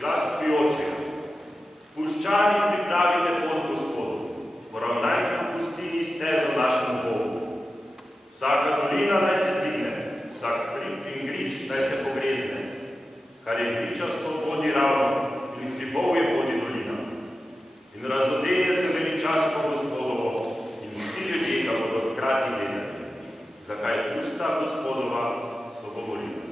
Glas vpijočega. Puščani pripravite pot Gospodu, poravnajte v pustini stezo našemu Bogu. Vsaka dolina naj se dvigne, vsak hrib in grič naj se pogrezne, kar je gričasto bodi ravno in hribovje bodi dolina. In razodenje se veličastvo Gospodovo in vsi ljudje ga bodo hkrati gledali, zakaj usta Gospodova so govorila.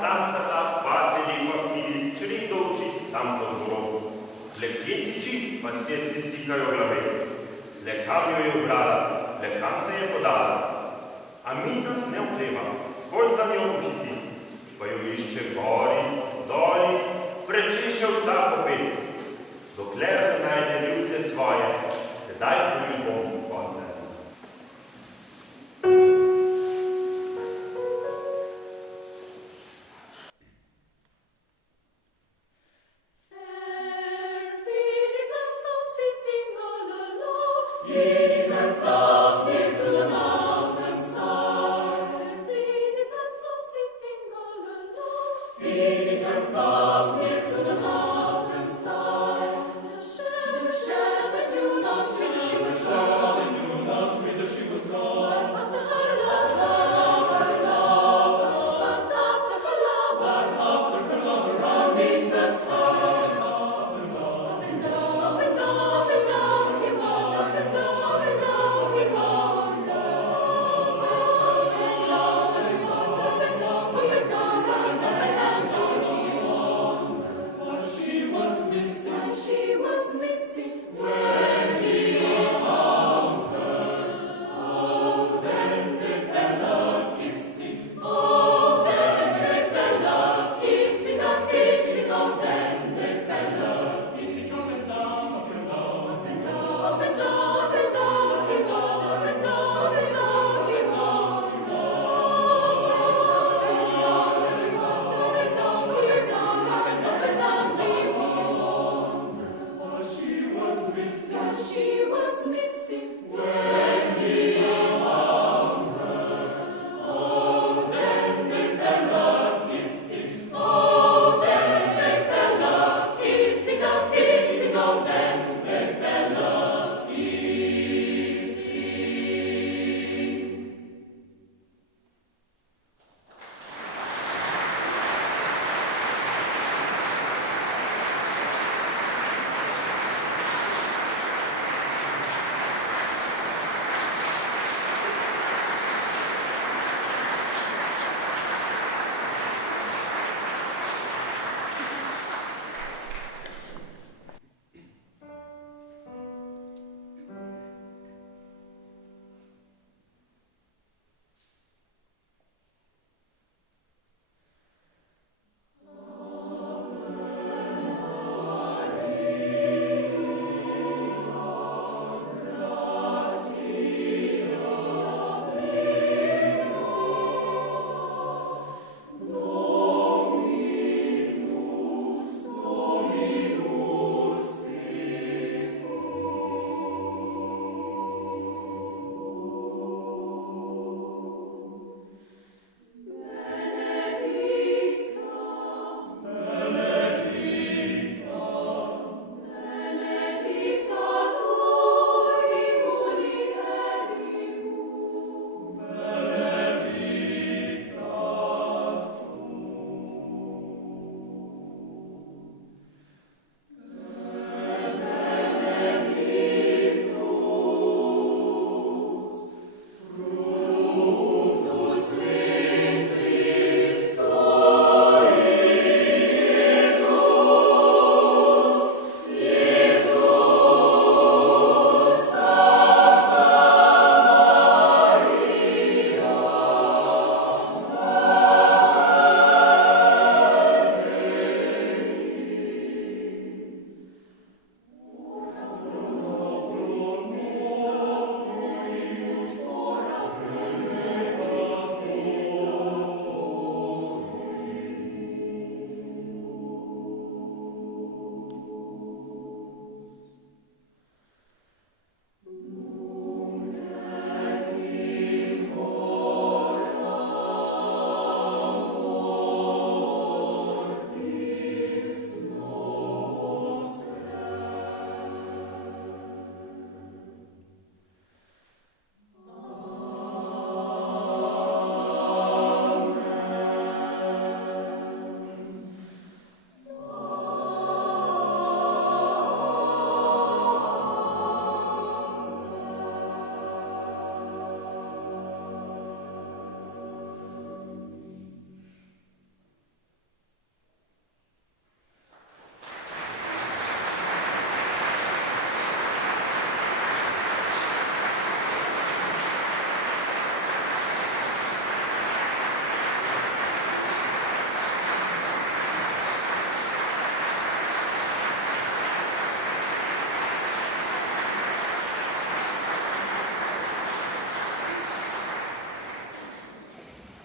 Самцата пасели в хвили с чритовчиц там под дорогу. Лекетичи пастирци стикаjo glave. Lekam jo je ubrala, lekam se je podala. A mi nas ne okleva, bolj za njo pohiti, pa jo išče gori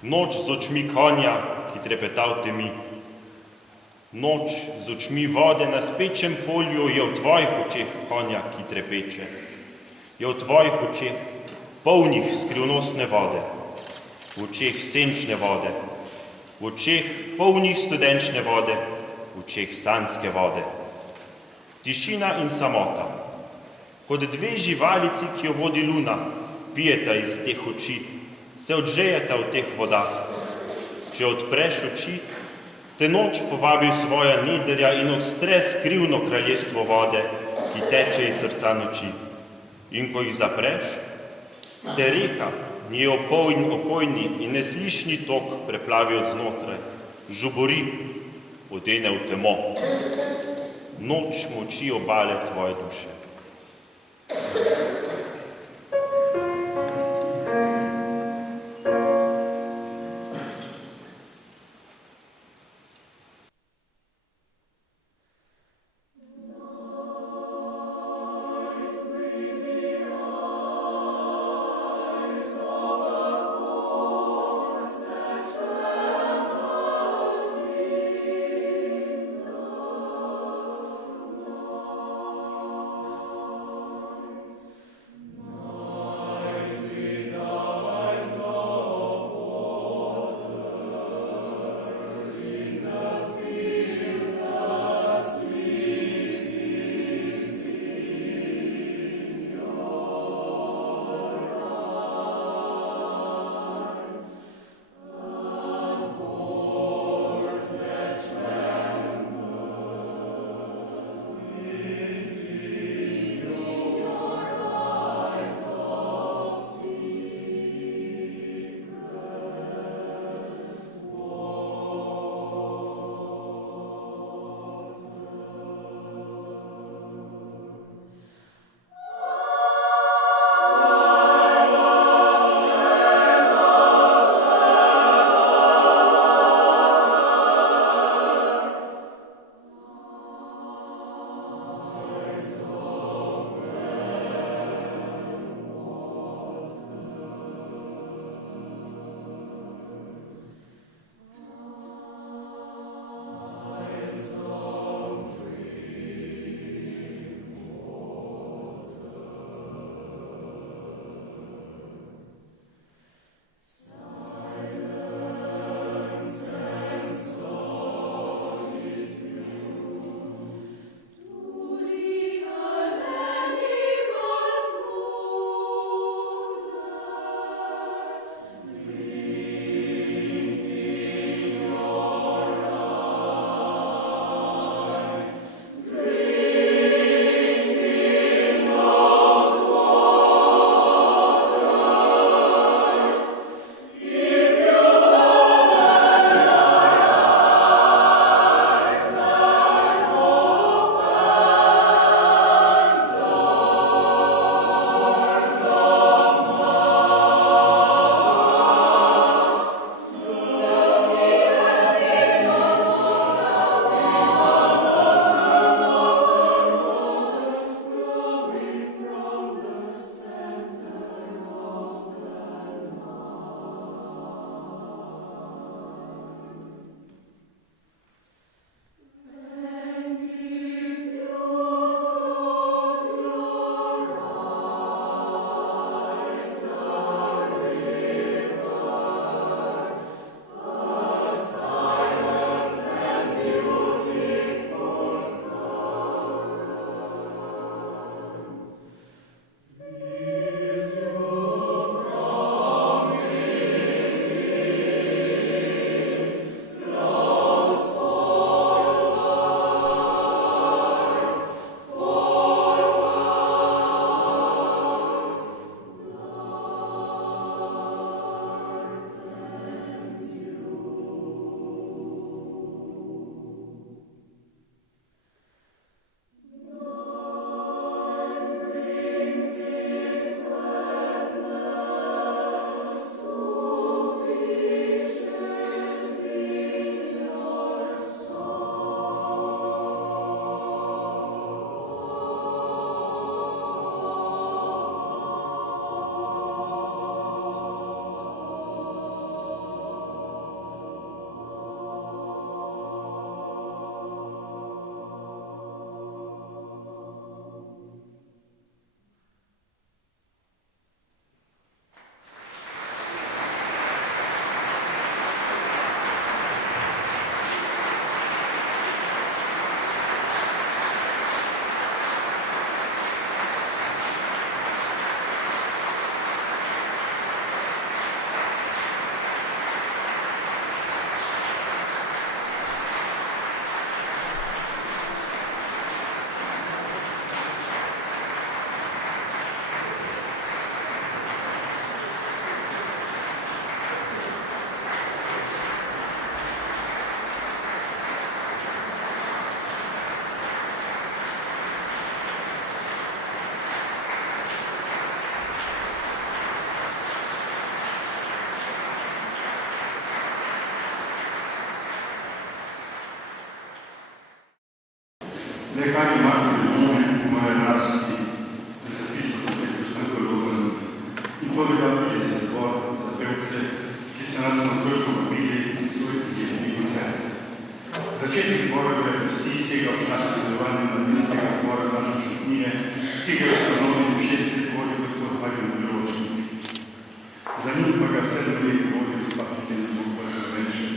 Noč z očmi konja, ki trepeta v temi. Noč z očmi vode na spečem polju je v tvojih očeh konja, ki trepeče. Je v tvojih očeh polnih skrivnostne vode, v očeh senčne vode, v očeh polnih studenčne vode, v očeh sanjske vode. Tišina in samota, kot dve živalici, ki jo vodi luna, pijeta iz teh oči, se odžejeta v teh vodah. Če odpreš oči, te noč povabi v svoja nedelja in odstre skrivno kraljestvo vode, ki teče iz srca noči. In ko jih zapreš, te reka, nje opojni in neslišni tok preplavi od znotraj, žubori, odene v temo. Noč moči obale tvoje duše. Le kaj imate ljubome, moje rasti, se zapisal v tej posnekologom. In to velja tudi za zbor, za pevce, ki se nas na svoj povabili in svoj podjetni koncert. Začetek zborove pusti sega v čas izdelovanja mladinskega zbora naše župnije, ki ga je ustanovil v 6. vodi gospod Marjan Milošnik. Za njim pa ga 7 let vodi gospod Venšek.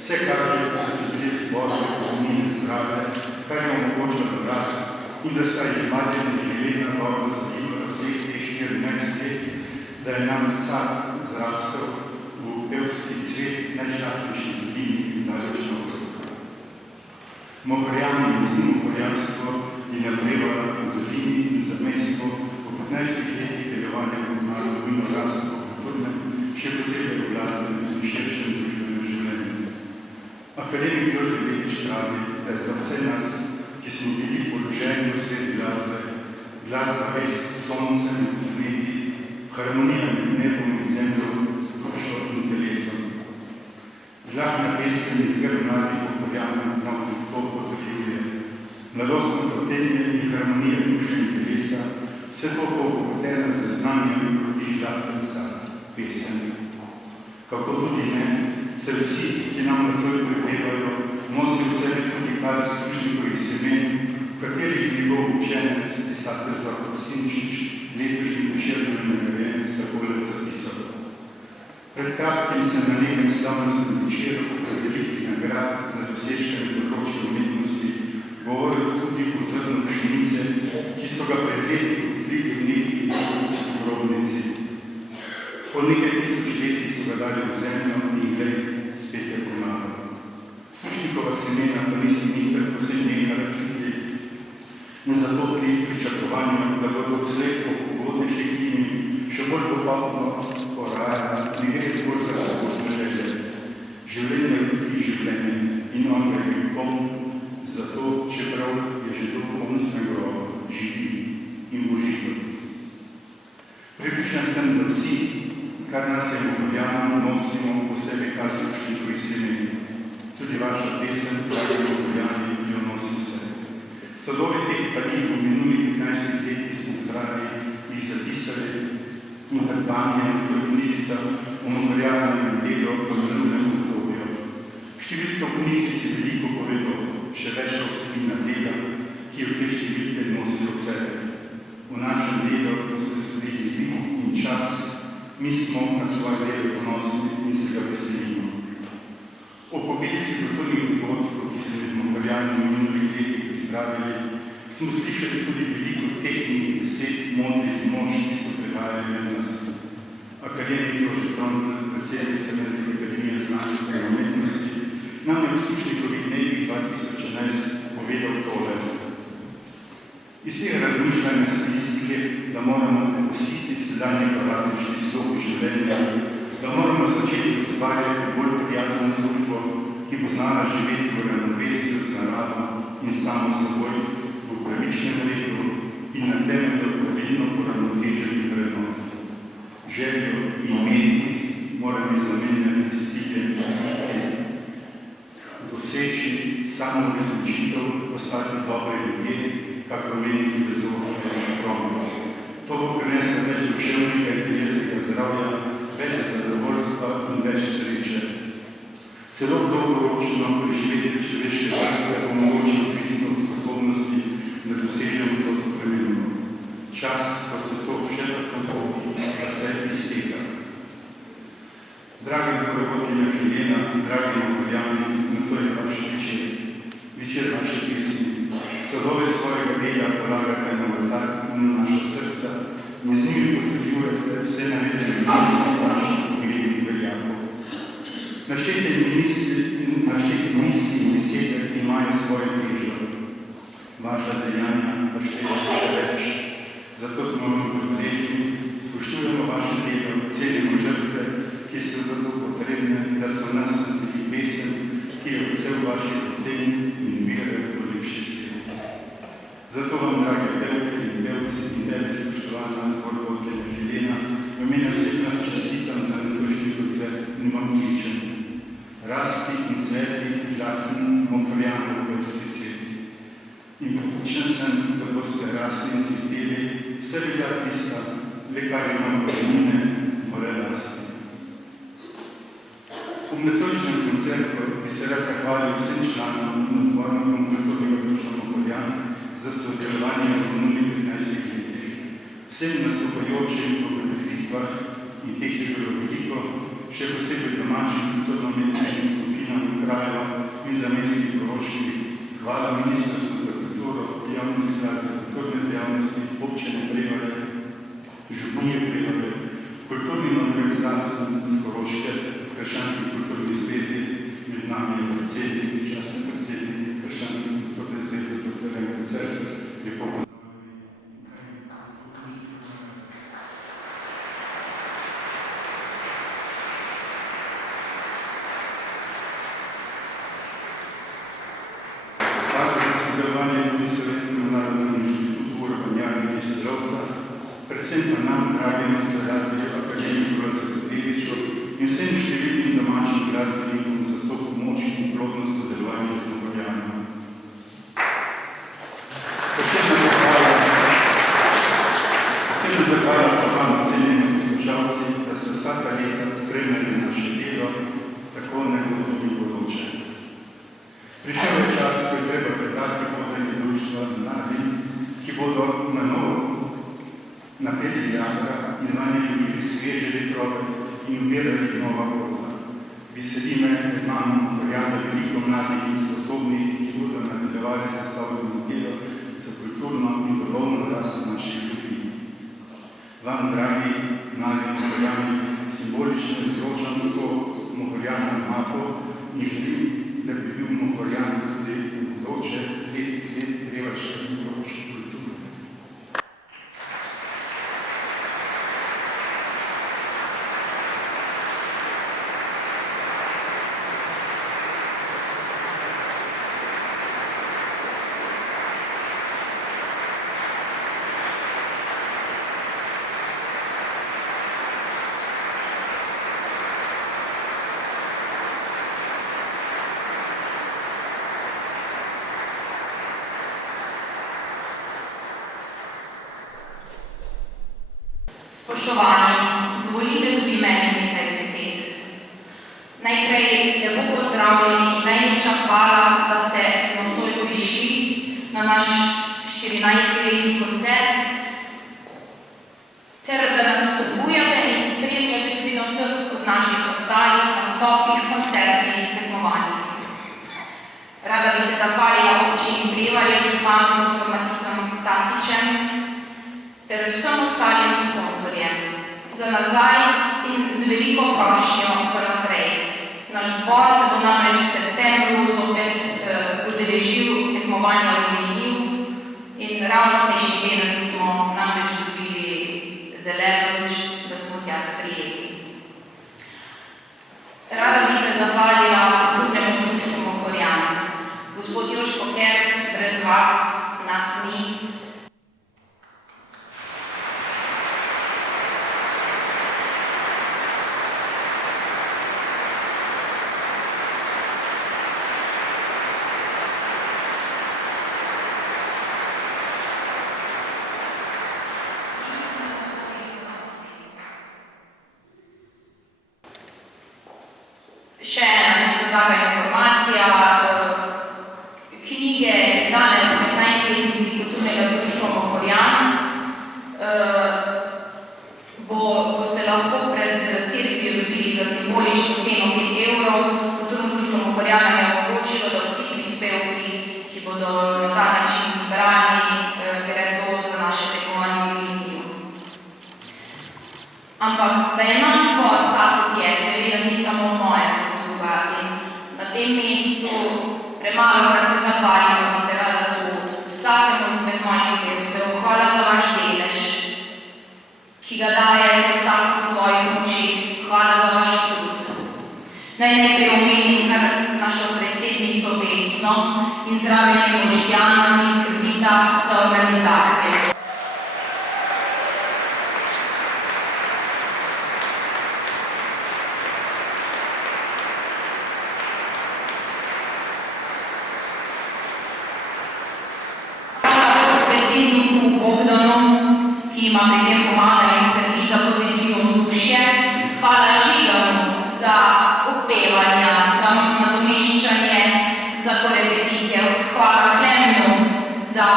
Vse kaže, da so bili zborove pozmine zdrave, kar je omogočilo rast in da sta jih Marjan in Helena dobro zagibala vseh teh 14 let, da je nam sad zrastel v pevski cvet najžlahtnejših ljudi in največna vzroka. Mohorjani in zimohorjanstvo je naprevala v dolini in zamestvu po 15 letih delovanja v narodovino rastvo kulturnem, še posebej v glasbenem in širšem družbenem življenju. Akademik Jože Lepič pravi, da je za vse nas, ki smo bili položeni v svet glasbe, glasba res soncem in instrumenti, harmonija med nebom in zemljo, dušo in telesom. Žlahtna pesem in skrb mladih Pohorjanov nam to potrjuje. Mladostno hotenje in harmonija duše in telesa, vse to pogovorjeno z znanjem rodi žlahtni sad, pesem. Kako tudi ne, se vsi, ki nam nocoj prepevajo, nosi v sebi tudi par slušnikovih semen, v katerih njegov učenec, pisatelj Zlatko Simčič, letošnji Prešernov nagrajenec takole zapisal. Pred kratkim sem na nekem slavnostnem večeru po razdelitvi nagrad za dosežke na področju umetnosti govoril tudi o zrnu pšenice, ki so ga pred leti odkrili v neki egiptovski grobnici. Po nekaj tisoč leti so ga dali v zemljo in glej, spet je pomagal. Sušnikova semena pa niso nikaj posebej nekaj rakitli in zato pri pričakovanju, da bodo odslej po ugodnejših klimi še bolj popolno poraja, ne gre zgolj za različne želje. Življenje je tudi življenje in on ga je poln, zato, čeprav je že duhovnostno grobo, živi in bo živo. Pripričan sem, da vsi, kar nas je Mohorjanom, nosimo v sebi kar sušnikovih semen. Tudi vaša pesem, dragi Mohorjani, jo nosi vse. Sadove teh palij v minulih 15 letih smo zbrali, jih zapisali in trpanje na svoj knjižica o Mohorjanovem delu v minulem obdobju. Številka v knjižici veliko povedo, še več vsebina tega, ki v te številke nosijo vse. V našem delu smo izgubili lik in čas, mi smo na svoje delo ponosni in se ga veselimo. O pobedci kulturnih dogodkov, ki so jih Mohorjani v minulih letih pripravili, smo slišali tudi veliko tehnik in besed modrih mož, ki so prihajali med nas. Akademik Jože Trontelj, predsednik Slovenske akademije znanosti in umetnosti, nam je v Sušnikovih dnevih 2011 povedal tole. Iz tega razmišljanja stilistike, da moramo opustiti sedanje paradični slog življenja, da moramo začeti ustvarjati bolj prijazno družbo, ki bo znala živeti v ravnovesju z naravo in samo seboj v pravičnem redu in na temelju pravilno uravnoteženih vrednot. Željo in imeti moramo zamenjati s ciljem doseči samo resničitev, postati dobre ljudje, kakor meniti bezobrazno promet. To bo prineslo več duševnega in telesnega zdravja, več zadovoljstva in več sreče. Celo dolgoročno preživetje človeške vrste omogoči odvisno sposobnosti, da dosežemo to spremembo. Čas pa se to še tako da se iztega. Dragi zborovodkinja Helena, dragi Mohorjani, nocoj je vaš večer vaše pesmi. Sadove svojega dela polagate na oltar in na naša srca in z njimi potrebujete vse navedene naših pomembnih veljakov. Naštete misli in besede imajo svoje težo. Vaša dejanja pa štejejo še več. Zato smo vam hvaležni, spoštujemo vaše delo, cenimo žrtve, ki so zato potrebne, da so nas nasledi pesem, ki je vse v vaši hotenji in vere v lepši svet. Zato vam, dragi pevke in pevci in tebi, spoštovana zborovodkinja Helena, v imenu vseh nas čestitam za nezvršni koncert in vam kličem. Rasti in sveti, žlahtni Mohorjanov pevski cveti. In prepričan sem, da boste rasli in cveteli, vse velja tista, le kar imam korenine, mora rasti. V nocojšnjem koncertu bi se rad zahvalil vsem članom in odbornikom kulturnega društva Mohorjan za sodelovanje v minulih 15 letih. Vsem nastopajočim po predstavitvah, in teh je bilo veliko, še posebej domačim kulturno-umetniškim skupinam krajev in zamestnih Koroških, hvala Ministrstvu za kulturo, Javni sklad za kulturne dejavnosti, občine Prevalje, županije Prevalje, kulturnim organizacijam z Koroške, Krščanski kulturni zvezi, med nami je predsednik, častni predsednik Krščanske kulturne zveze, dr. Renko Cerc, lepo pozdravljeni. Hvala za sodelovanje tudi Slovenskemu narodnemu inštitutu Urban Jagni iz Selovca, predvsem pa nam, dragim skladatelju akademiku Razgoteviču in vsem številnim domačim glasbenikom za vso pomoč in plodno sodelovanje z Mohorjanom. Posebno zahvala so vam cenjeni poslušalci, da ste vsaka leta spremljali naše delo, tako ne bo tudi bodoče. Prišel je čas, ko je treba predati vodenje društva mladim, ki bodo na novo napeli jadra in vanje ljubili sveže vetrove in ubirali nova vrta. Veseli me, da imamo Mohorjane veliko mladih in sposobnih, ki bodo nadaljevali zastavljeno delo za kulturno in duhovno rast naših ljudi. Vam, dragi mladi Mohorjani, simbolično izročam tako Mohorjanom mapo in želim, da bi bil Mohorjan tudi v bodoče let svet prevaljske in koroške kulture. Spoštovani, dovolite tudi meni nekaj besed. Najprej lepo pozdravljeni in najlepša hvala, da ste nocoj prišli na naš 14-letni koncert, ter da nas spodbujate in spremljate tudi na vseh od naših ostalih nastopih, koncertih in tekmovanjih. Rada bi se zahvalila občini Prevalje, županu dr. Maticom Tasičem ter vsem ostalim sponzorjem za nazaj in z veliko prošnjo za naprej. Naš zbor se bo namreč v septembru zopet udeležil tekmovanja v Miniju in ravno prejšnji teden smo namreč dobili zeleno luč, da smo tja sprijeti. Rada bi se zahvalila kulturnemu društvu Mohorjan. Gospod Jožko Ker, brez vas nas ni. Še ena čisto taka informacija. Knjige izdane po 15-letnici kulturnega društva Mohorjan boste lahko pred cerkvijo dobili za simbolično ceno 5 evrov. Kulturno društvo Mohorjan nam je omogočilo, da vsi prispevki, ki bodo na ta način zbrani, gredo za naše tekmovanje v Miniju. Ampak, da je naš zbor tak, kot je, seveda ni samo moja zasluga in na tem mestu premalokrat se zahvalim, da bi se rada tu vsakemu izmed mojih pevcev. Hvala za vaš delež, ki ga daje vsak po svojih močih. Hvala za vaš trud. Naj najprej omenim kar našo predsednico Vesno in zraven Boštjana, ki skrbita za organizacijo. jima pri tem pomaga in skrbi za pozitivno vzdušje. Hvala Žiganu za upevanja, za nadomeščanje, za korepeticije. Hvala Klemnu za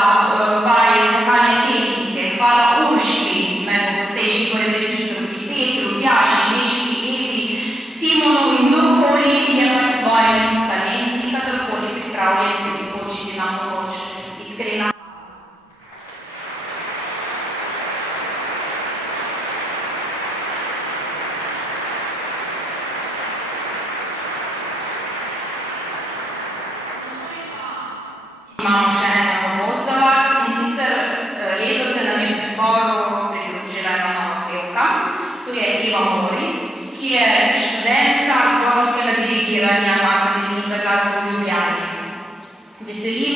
vaje iz vokalne tehnike. Hvala Urški, najpogostejši korepetitorki, Petru, Tjaši, Neški, Evi, Simonu in kdorkoli je pač s svojimi talenti kadarkoli pripravljen priskočiti na pomoč. Iskrena. Imamo še eno novost za vas in sicer letos se nam je v zboru pridružila ena nova pevka. To je Eva Mori, ki je študentka zborovskega dirigiranja na Akademiji za glasbo v Ljubljani. Veseli